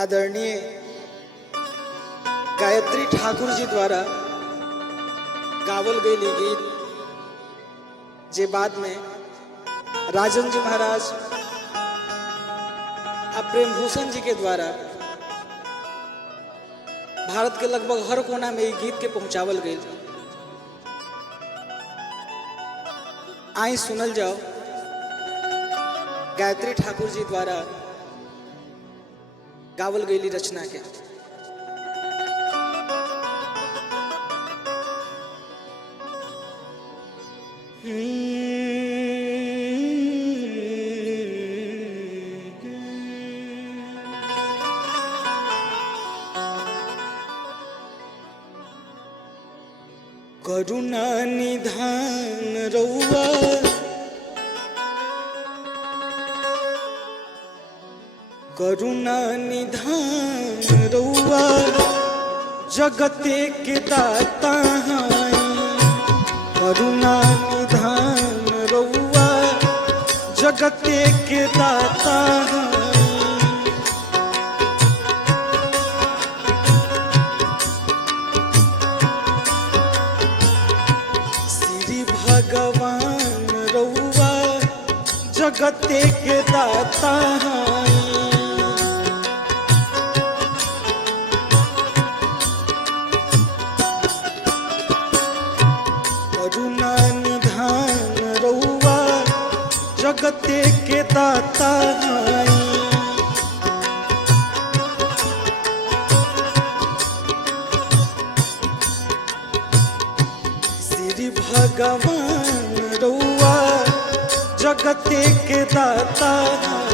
आदरणीय गायत्री ठाकुर जी द्वारा गावल गई गीत जे बाद में राजन जी महाराज और प्रेम भूषण जी के द्वारा भारत के लगभग हर कोना में ये गीत के पहुंचावल गई। आई सुनल जाओ गायत्री ठाकुर जी द्वारा गावल गई रचना के। करुणा निधान रउआ करुणा निधान रउआ जगते के दाता हैं। करुणा निधान रउआ जगते के दाता हैं। श्री भगवान रउआ जगते के दाता हैं। जगते के दाता हैं। श्री भगवान रउआ जगते के दाता हैं।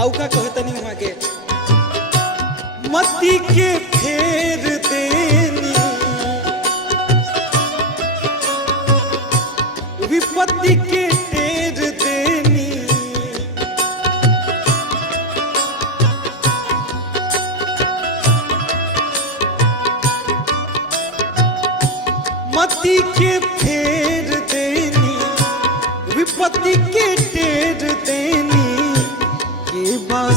आउ का कहतनी वहां के मती के फेर देनी विपत्ति के टेर देनी। मती के फेर देनी विपत्ति के टेर देनी।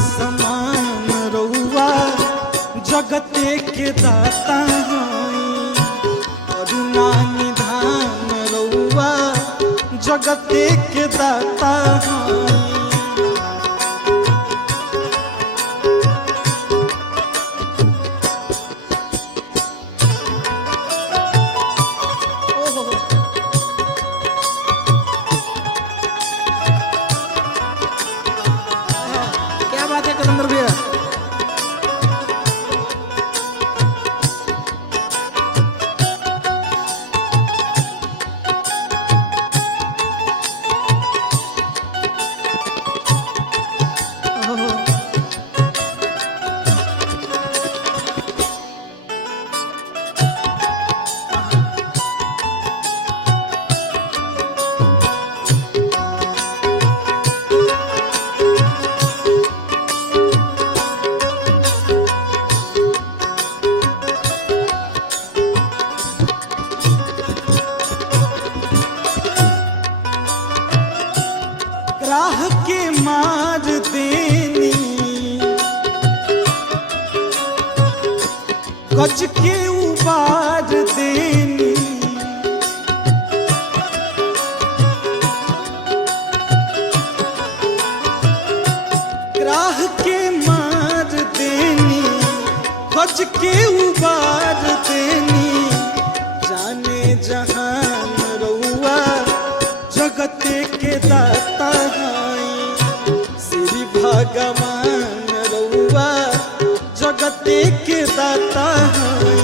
समान रउआ जगते के दाता हैं। करुणा निधान रउआ जगते के दाता हैं। कलंदर भैया राह के मार देनी गज के उबार देनी। राह के मार देनी गज के उबार देनी। जाने जहान रउआ जगते के दाता हई श्री भगवान रउआ जगते के दाता हई।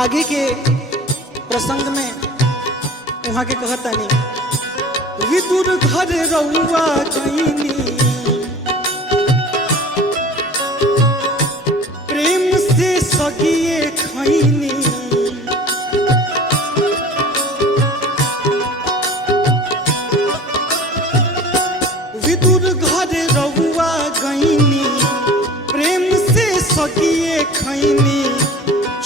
आगे के प्रसंग में वहां के कहतानी विदुर घर रउआ गईनी प्रेम से सगिए खैनी विदुर घर रउआ गईनी प्रेम से सगिए खैनी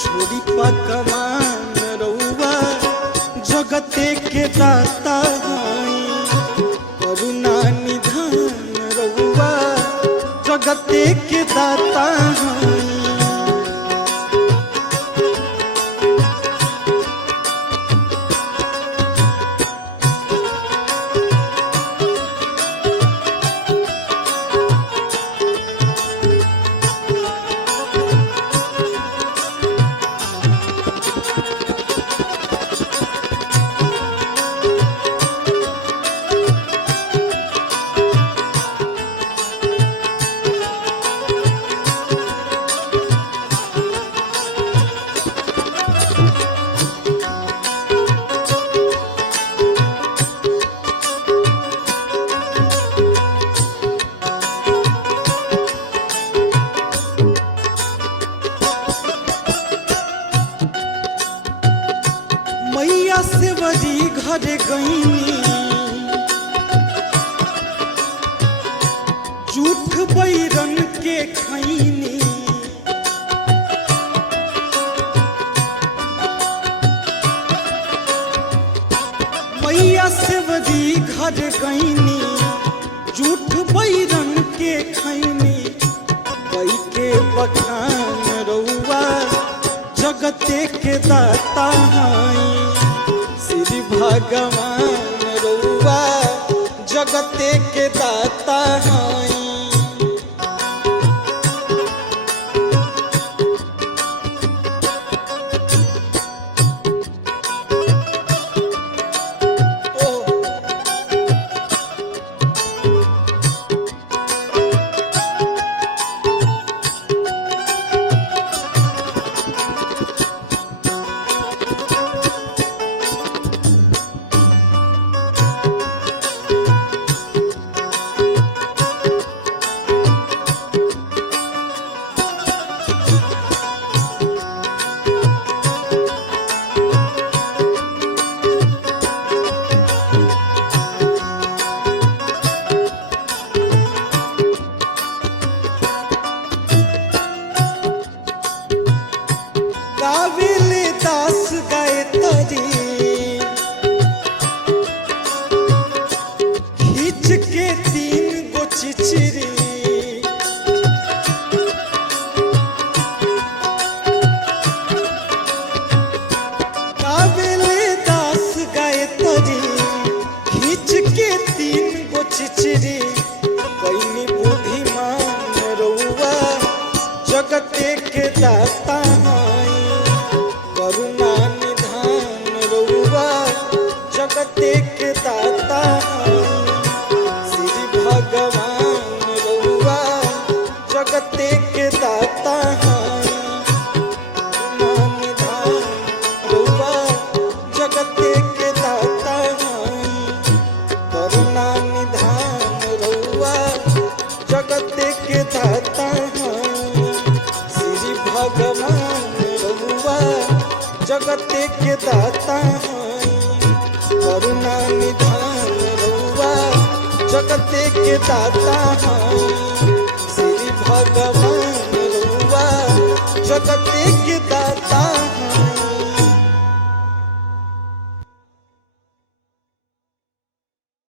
छोड़ी पकवान रउआ जगते के दाता हई करुणा निधान रउआ जगते के दाता हई। मैया सेवरी घर गईनी झूठ बैरन के खैनी मैया सेवरी घर गईनी झूठ बैरन के खैनी कई के बखान रउआ जगते के दाता हई श्री भगवान रउआ जगते के दाता हई। जगते के दाता हई करुणा निधान रउआ जगते के दाता हई श्री भगवान रउआ जगते के दाता हई करुणा निधान रउआ जगते के दाता हई करुणा निधान रउआ जगते जगते के दाता हैं श्री भगवान रहुआ जगते के दाता हैं करुणा निधान रहुआ जगते के दाता हैं श्री भगवान रहुआ जगते के दाता हैं।